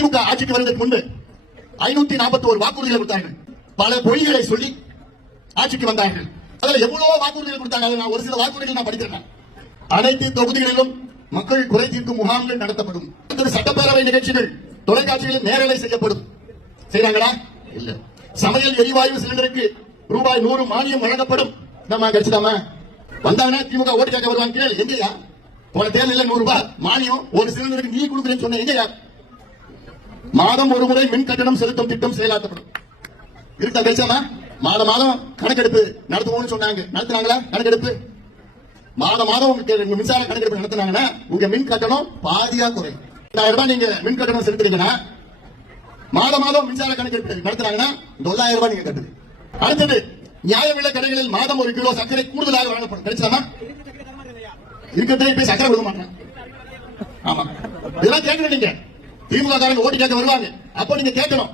திமுக ஆட்சிக்கு வருவதற்கு முன்பு ஐநூத்தி நாற்பத்தி ஒரு வாக்குறுதிகளை கொடுத்தார்கள். பல பொய்களை சொல்லி ஆட்சிக்கு வந்தார்கள். அதுல எவ்வளவு வாக்குறுதிகள் கொடுத்தாங்க. நான் ஒரு சில வாக்குறுதிகள் நான் படிக்கிறேன் அனைத்து தொகுதிகளிலும் மக்கள் குறை தீர்க்கும் முகாம்கள் நடத்தப்படும். சட்டப்பேரவை நிகழ்ச்சிகள் தொலைக்காட்சிகளில் நேரலை செய்யப்படும். செய்யறாங்களா இல்ல. சமையல் எரிவாயு சிலிண்டருக்கு ரூபாய் நூறு மானியம் வழங்கப்படும். நம்ம கட்சிதாமா வந்தாங்கன்னா திமுக ஓட்டு கேட்க வருவாங்க எங்கயா போன தேர்தலில் நூறு ரூபாய் மானியம் ஒரு சிலிண்டருக்கு நீ கொடுக்குறேன்னு சொன்ன எங்கயா மாதம் ஒரு முறை மின் கட்டணம் செலுத்தும் திட்டம் செயலாக்கப்படும். இருக்கா பேசாமா மாதம் மாதம் கணக்கெடுப்பு நடத்துவோம்னு சொன்னாங்க. நடத்துனாங்களா? கணக்கெடுப்பு. மாதம் மாதம் உங்களுக்கு உங்க மின்சார கணக்கெடுப்பு நடத்துனாங்கன்னா உங்க மின் கட்டணம் பாதியா குறையும். ரெண்டாயிரம் ரூபாய் நீங்க மின் கட்டணம் செலுத்துறீங்கன்னா மாதம் மாதம் மின்சார கணக்கெடுப்பு நடத்துனாங்கன்னா தொள்ளாயிரம் ரூபாய் நீங்க கட்டுது. அடுத்தது நியாய விலை கடைகளில் மாதம் ஒரு கிலோ சர்க்கரை கூடுதலாக வழங்கப்படும். கிடைச்சாமா இருக்கிறதே போய் சர்க்கரை கொடுக்க மாட்டேன். ஆமா. இதெல்லாம் கேட்கணும் நீங்க. திமுக காரங்க ஓட்டு கேட்க வருவாங்க. அப்போ நீங்க கேட்கணும்.